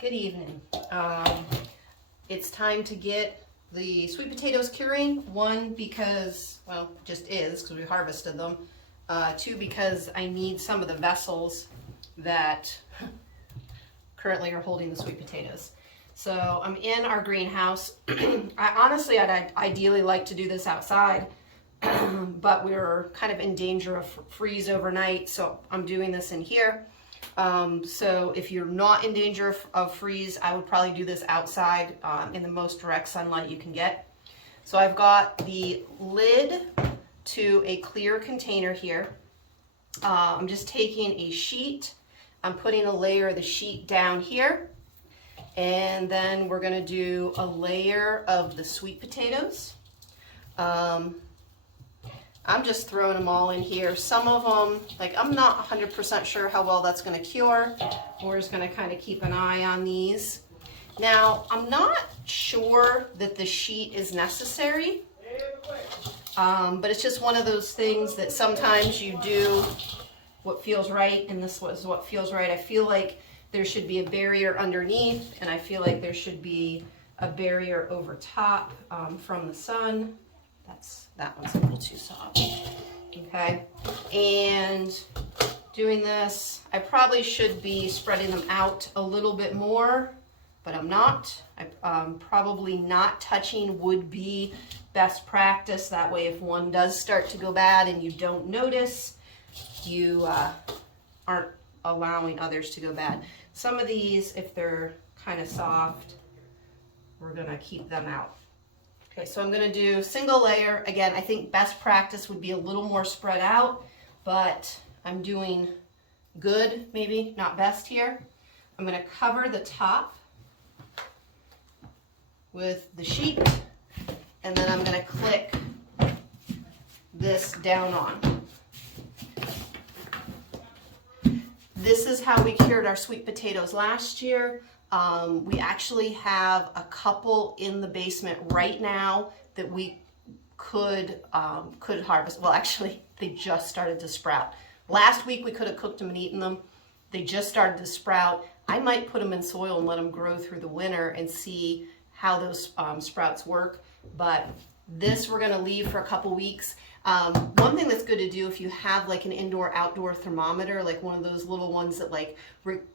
Good evening. It's time to get the sweet potatoes curing. One, because, well, just is, because we harvested them. Two, because I need some of the vessels that currently are holding the sweet potatoes. So I'm in our greenhouse. I'd ideally like to do this outside, but we're kind of in danger of freeze overnight, so I'm doing this in here. So if you're not in danger of freeze, I would probably do this outside in the most direct sunlight you can get. So I've got the lid to a clear container here. I'm just taking a sheet. I'm putting a layer of the sheet down here. And then we're gonna do a layer of the sweet potatoes. I'm just throwing them all in here. Some of them, like I'm not 100% sure how well that's gonna cure. We're just gonna kind of keep an eye on these. Now, I'm not sure that the sheet is necessary, but it's just one of those things that sometimes you do what feels right, and this was what feels right. I feel like there should be a barrier underneath, and I feel like there should be a barrier over top from the sun. That one's a little too soft. Okay, and doing this, I probably should be spreading them out a little bit more, but I'm not. Probably not touching would be best practice. That way, if one does start to go bad and you don't notice, you aren't allowing others to go bad. Some of these, if they're kind of soft, we're gonna keep them out. Okay, so I'm gonna do single layer. Again, I think best practice would be a little more spread out, but I'm doing good, maybe not best here. I'm gonna cover the top with the sheet, and then I'm gonna click this down on. This is how we cured our sweet potatoes last year. We actually have a couple in the basement right now that we could harvest. Well, actually, they just started to sprout. Last week, we could have cooked them and eaten them. They just started to sprout. I might put them in soil and let them grow through the winter and see how those sprouts work. But this we're gonna leave for a couple weeks. One thing that's good to do if you have like an indoor-outdoor thermometer, like one of those little ones that like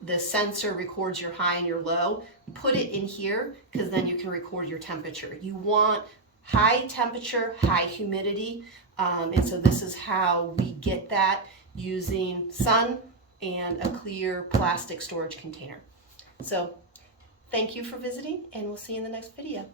the sensor records your high and your low, put it in here because then you can record your temperature. You want high temperature, high humidity, and so this is how we get that using sun and a clear plastic storage container. So thank you for visiting, and we'll see you in the next video.